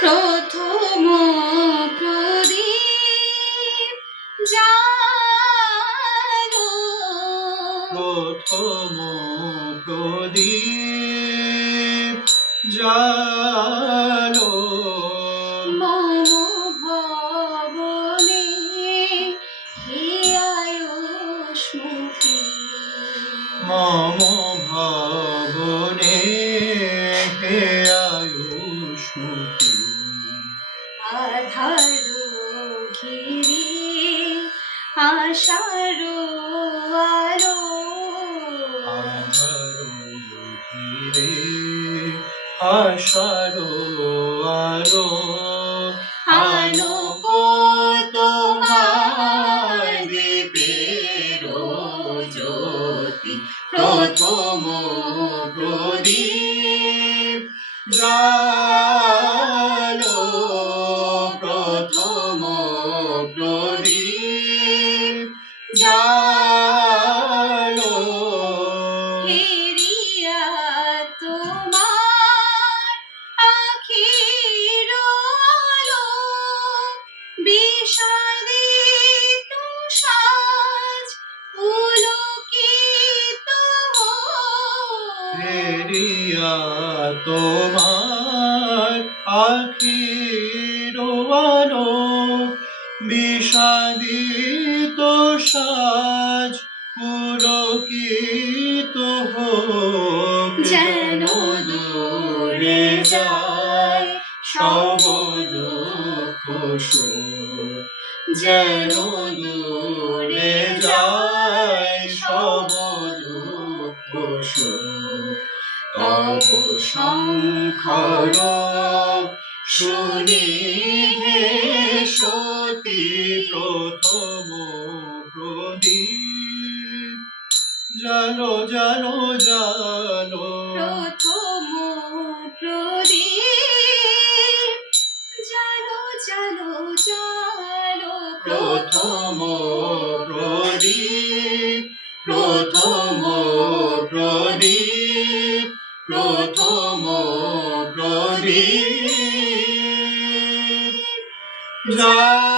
প্রথম প্রদীপ জালো, প্রথম প্রদীপ জালো, মম ভবনে হে আয়ুষ্মতি, মম ভবনে হে আয়ুষ্মতি। আধার ঘিরে আশার আলো, আধার ঘিরে আশার আলো, আলো তোমার দীপের জ্যোতি, প্রথম প্রদীপ জালো, প্রথম প্রদীপ জালো, ফিরিয়া তোমার আখির আলো, বিষাদিত সাজ পুলকিত ফেরিয়া তোমার আখির আলো, বিষাদিত সাজ পুলকিত হোক, যেন দূরে যায় সব দুঃখ শোক, যেন দূরে যায় সব দুঃখ শোক। তব শঙ্খর শুনি হে সতী, প্রথম প্রদীপ জালো জালো জালো, প্রথম প্রদীপ জালো জালো জালো, প্রথম প্রদীপ, প্রথম প্রদীপ, প্রথম প্রদীপ জালো।